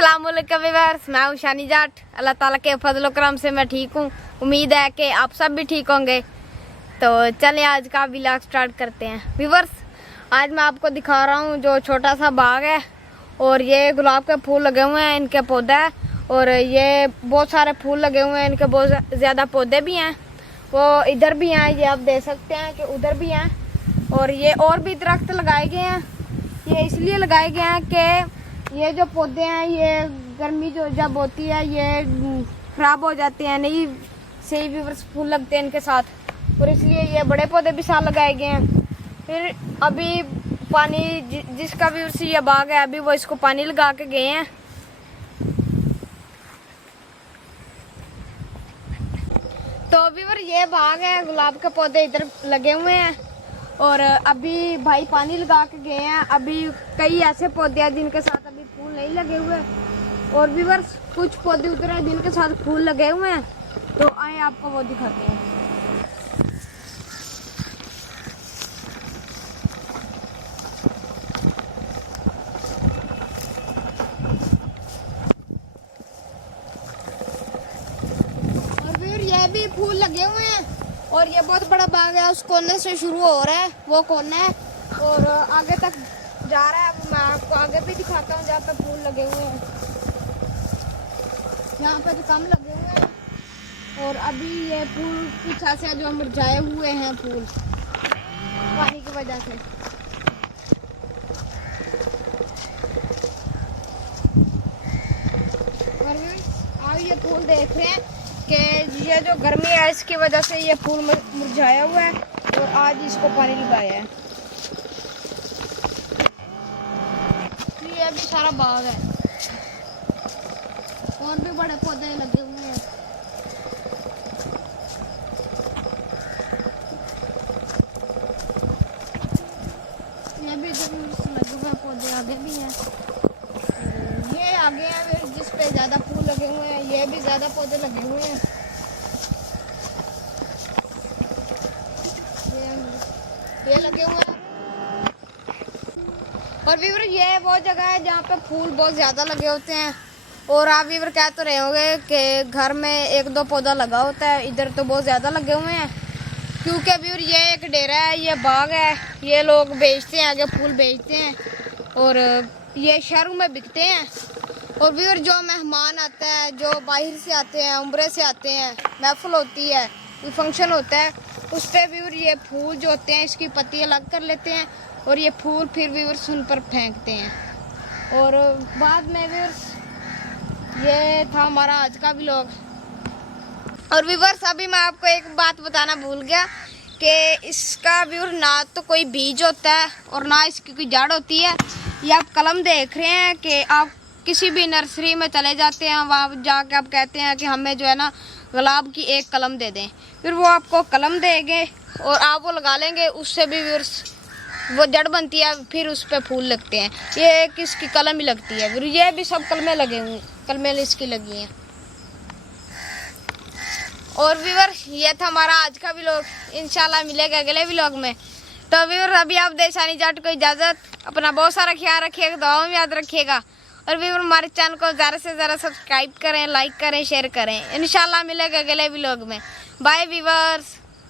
अस्सलामुअलैकुम व्यूअर्स, मैं हूं शानी जाट। अल्लाह ताला के फजल करम से मैं ठीक हूं। उम्मीद है कि आप सब भी ठीक होंगे। तो चलें आज का व्लॉग स्टार्ट करते हैं। व्यूअर्स, आज मैं आपको दिखा रहा हूं जो छोटा सा बाग है और ये गुलाब के फूल लगे हुए हैं, इनके पौधे हैं और ये बहुत सारे फूल लगे हुए हैं, इनके बहुत ज़्यादा पौधे भी हैं। वो इधर भी हैं, ये आप देख सकते हैं कि उधर भी हैं। और ये और भी दरख्त लगाए गए हैं। ये इसलिए लगाए गए हैं कि ये जो पौधे हैं ये गर्मी जो जब होती है ये खराब हो जाते हैं, नहीं सही व्यूअर्स फूल लगते हैं इनके साथ, और इसलिए ये बड़े पौधे भी साथ लगाए गए हैं। फिर अभी पानी जिसका व्यूअर्स ये बाग है, अभी वो इसको पानी लगा के गए हैं। तो व्यूअर ये बाग है, गुलाब के पौधे इधर लगे हुए हैं और अभी भाई पानी लगा के गए हैं। अभी कई ऐसे पौधे हैं जिनके साथ अभी फूल नहीं लगे हुए और व्यूअर्स कुछ पौधे उधर हैं जिनके साथ फूल लगे हुए हैं। तो आए आपको वो दिखाते हैं। और व्यूअर ये भी फूल लगे हुए हैं और ये बहुत बड़ा बाग है, उस कोने से शुरू हो रहा है, वो कोना है और आगे तक जा रहा है। मैं आपको आगे भी दिखाता हूँ जहाँ पे फूल लगे हुए हैं। यहाँ पे तो कम लगे हुए हैं और अभी ये फूल कुछ ऐसे जो मुरझाए हुए हैं फूल पानी की वजह से। और आप ये फूल देख रहे हैं कि ये जो गर्मी है इसकी वजह से ये फूल मुरझाया हुआ है और आज इसको पानी लगाया है। ये भी सारा बाग है और भी बड़े पौधे लगे हुए हैं। ये भी इधर लगे हुए पौधे आगे भी हैं। ये आगे हैं जिस पे ज्यादा फूल लगे हुए हैं, ये भी ज्यादा पौधे लगे हुए हैं। ये लगे हुए हैं और व्यूअर ये वो जगह है जहाँ पे फूल बहुत ज्यादा लगे होते हैं। और आप व्यूअर कह तो रहे होंगे कि घर में एक दो पौधा लगा होता है, इधर तो बहुत ज्यादा लगे हुए हैं क्योंकि व्यूअर ये एक डेरा है, ये बाग है, ये लोग बेचते हैं, आगे फूल बेचते हैं और ये शहरों में बिकते हैं। और व्यूअर जो मेहमान आता है, जो बाहर से आते हैं, उम्रे से आते हैं, महफिल होती है, कोई फंक्शन होता है, उस पर व्यूअर ये फूल जो होते हैं इसकी पत्ती अलग कर लेते हैं और ये फूल फिर व्यूअर उन पर फेंकते हैं। और बाद में व्यूअर ये था हमारा आज का व्लॉग। और व्यूअर्स अभी मैं आपको एक बात बताना भूल गया कि इसका व्यूअर ना तो कोई बीज होता है और ना इसकी कोई जड़ होती है। ये आप कलम देख रहे हैं कि आप किसी भी नर्सरी में चले जाते हैं, वहाँ जाके आप कहते हैं कि हमें जो है ना गुलाब की एक कलम दे दें, फिर वो आपको कलम देंगे और आप वो लगा लेंगे, उससे भी व्यूअर्स वो जड़ बनती है, फिर उस पर फूल लगते हैं। ये एक इसकी कलम ही लगती है, फिर ये भी सब कलमें लगे हुए, कलमें इसकी लगी हैं। और व्यूअर ये था हमारा आज का व्लॉग, इंशाल्लाह मिलेगा अगले व्लॉग में। तो व्यूअर अभी आप दे शानी जाट को इजाज़त, अपना बहुत सारा ख्याल रखिएगा, दुआओं में याद रखिएगा। और व्यूअर हमारे चैनल को ज़्यादा से ज़्यादा सब्सक्राइब करें, लाइक करें, शेयर करें। इंशाल्लाह मिलेगा अगले व्लॉग में। Bye viewers.